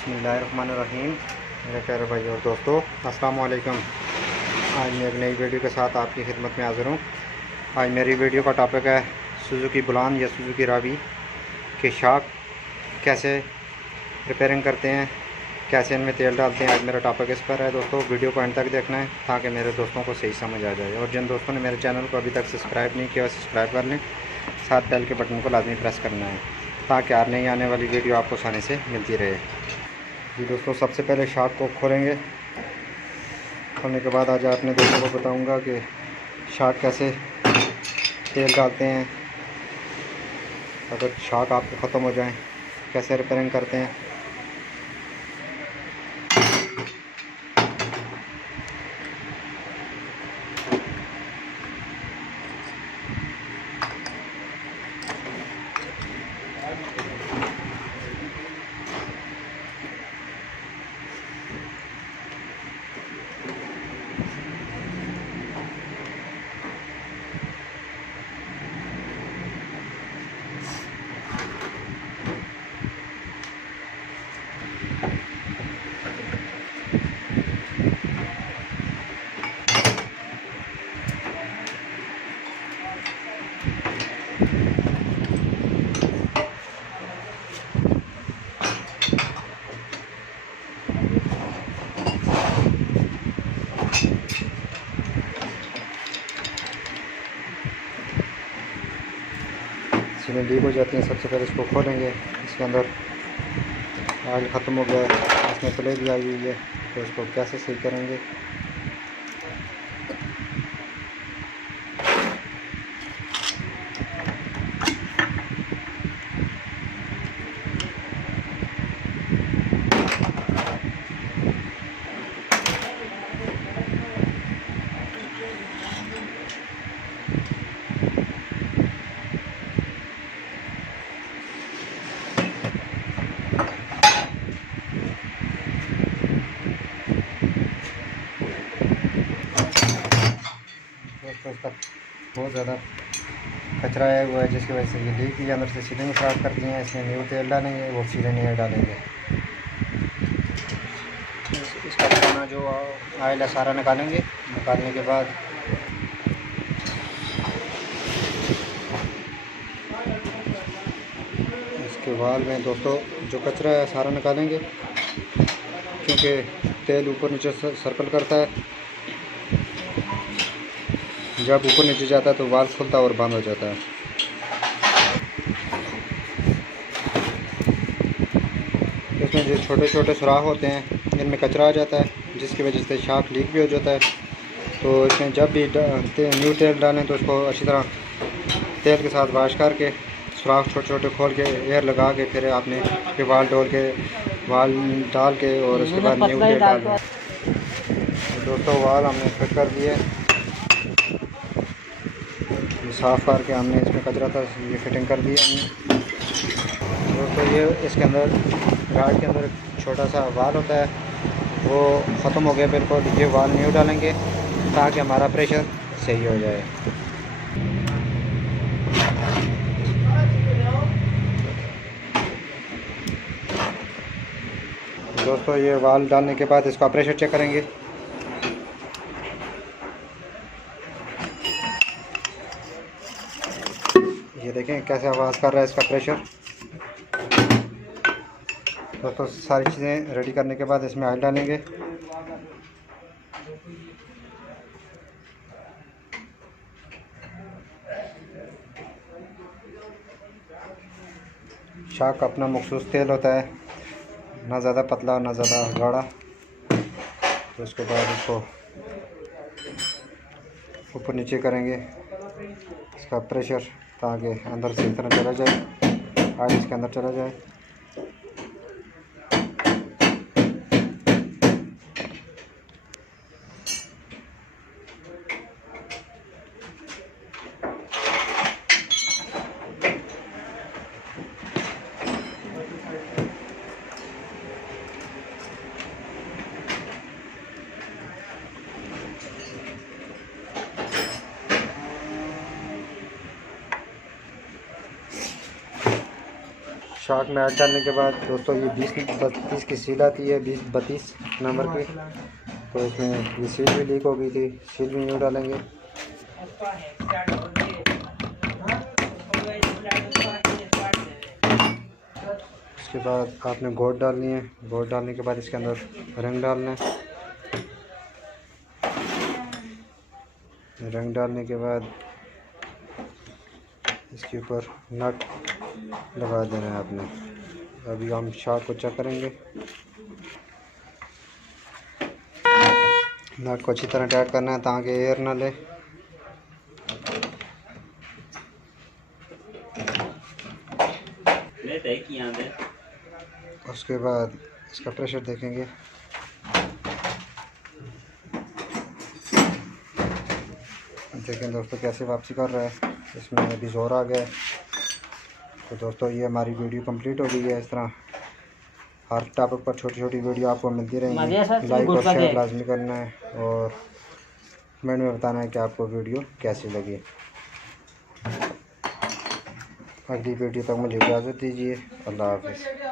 बिस्मिल्लाहिर्रहमानिर्रहीम। मेरे प्यारे भाई और दोस्तों, अस्सलाम वालेकुम। आज मैं एक नई वीडियो के साथ आपकी खिदमत में हाज़िर हूँ। आज मेरी वीडियो का टॉपिक है सुजुकी बुलान या सुजुकी रावी के शॉक कैसे रिपेयरिंग करते हैं, कैसे इनमें तेल डालते हैं। आज मेरा टॉपिक इस पर है दोस्तों। वीडियो को अंत तक देखना है ताकि मेरे दोस्तों को सही समझ आ जाए। और जिन दोस्तों ने मेरे चैनल को अभी तक सब्सक्राइब नहीं किया, सब्सक्राइब कर लें। साथ बेल के बटन को लाजमी प्रेस करना है ताकि हर नई आने वाली वीडियो आपको आसानी से मिलती रहे। जी दोस्तों, सबसे पहले शॉक को खोलेंगे। खोलने के बाद आज अपने दोस्तों को बताऊंगा कि शॉक कैसे तेल डालते हैं, अगर शॉक आपके ख़त्म हो जाएं कैसे रिपेयरिंग करते हैं। सीलें लीक हो जाती हैं। सबसे पहले इसको खोलेंगे। इसके अंदर ऑयल ख़त्म हो गया है, इसमें प्ले भी आई हुई है, तो इसको कैसे सही करेंगे। दोस्तों, इसका बहुत ज़्यादा कचरा आया हुआ है जिसकी वजह से ये लीक की अंदर से सीलिंग ख़राब कर दी है। इसमें न्यू तेल डालेंगे, वो सीलें नहीं डालेंगे। इसका पुराना जो ऑयल है सारा निकालेंगे। निकालने के बाद इसके वाल में दोस्तों जो कचरा है सारा निकालेंगे, क्योंकि तेल ऊपर नीचे सर्कल करता है। जब ऊपर नीचे जाता है तो वाल्व खुलता है और बंद हो जाता है। इसमें जो छोटे छोटे सुराख होते हैं इनमें कचरा आ जाता है, जिसकी वजह से शॉक लीक भी हो जाता है। तो इसमें जब भी न्यू तेल डालें तो उसको अच्छी तरह तेल के साथ वाश करके सुराख छोटे छोटे खोल के एयर लगा के फिर आपने के वाल डाल के और उसके बाद न्यू तेल डालना। दोस्तों, वाल हमने फिट कर दिए, साफ़ करके हमने इसमें कचरा था ये फिटिंग कर दिया हमने। दोस्तों, ये इसके अंदर गार्ड के अंदर छोटा सा वाल होता है, वो ख़त्म हो गया बिल्कुल। ये वाल न्यू डालेंगे ताकि हमारा प्रेशर सही हो जाए। दोस्तों, ये वाल डालने के बाद इसका प्रेशर चेक करेंगे। ये देखें कैसे आवाज़ कर रहा है इसका प्रेशर। दोस्तों, सारी चीज़ें रेडी करने के बाद इसमें ऑयल डालेंगे। शॉक अपना मखसूस तेल होता है, ना ज़्यादा पतला ना ज़्यादा गाढ़ा। तो उसके बाद इसको ऊपर नीचे करेंगे इसका प्रेशर, ताकि अंदर से इस तरह चला जाए, ऑयल इसके अंदर चला जाए। शार्क में ऐड डालने के बाद दोस्तों ये 20-32 की सील आती है, 20-32 नंबर की। तो इसमें ये सील भी लीक हो गई थी, सील भी न्यू डालेंगे। उसके बाद आपने गोट डालनी है। गोट डालने के बाद इसके अंदर रंग डालना है। रंग डालने के बाद इसके ऊपर नट लगा देना है आपने। अभी हम शार्क को चेक करेंगे। नट को अच्छी तरह टाइट करना है ताकि एयर ना ले। उसके बाद इसका प्रेशर देखेंगे। देखें दोस्तों कैसे वापसी कर रहा है, इसमें अभी जोर आ गया है। तो दोस्तों ये हमारी वीडियो कंप्लीट हो गई है। इस तरह हर टॉपिक पर छोटी छोटी वीडियो आपको मिलती रहेंगी। लाइक और शेयर लाजमी करना है और कमेंट में बताना है कि आपको वीडियो कैसी लगी। अगली वीडियो तक मुझे इजाज़त दीजिए। अल्लाह हाफ़िज़।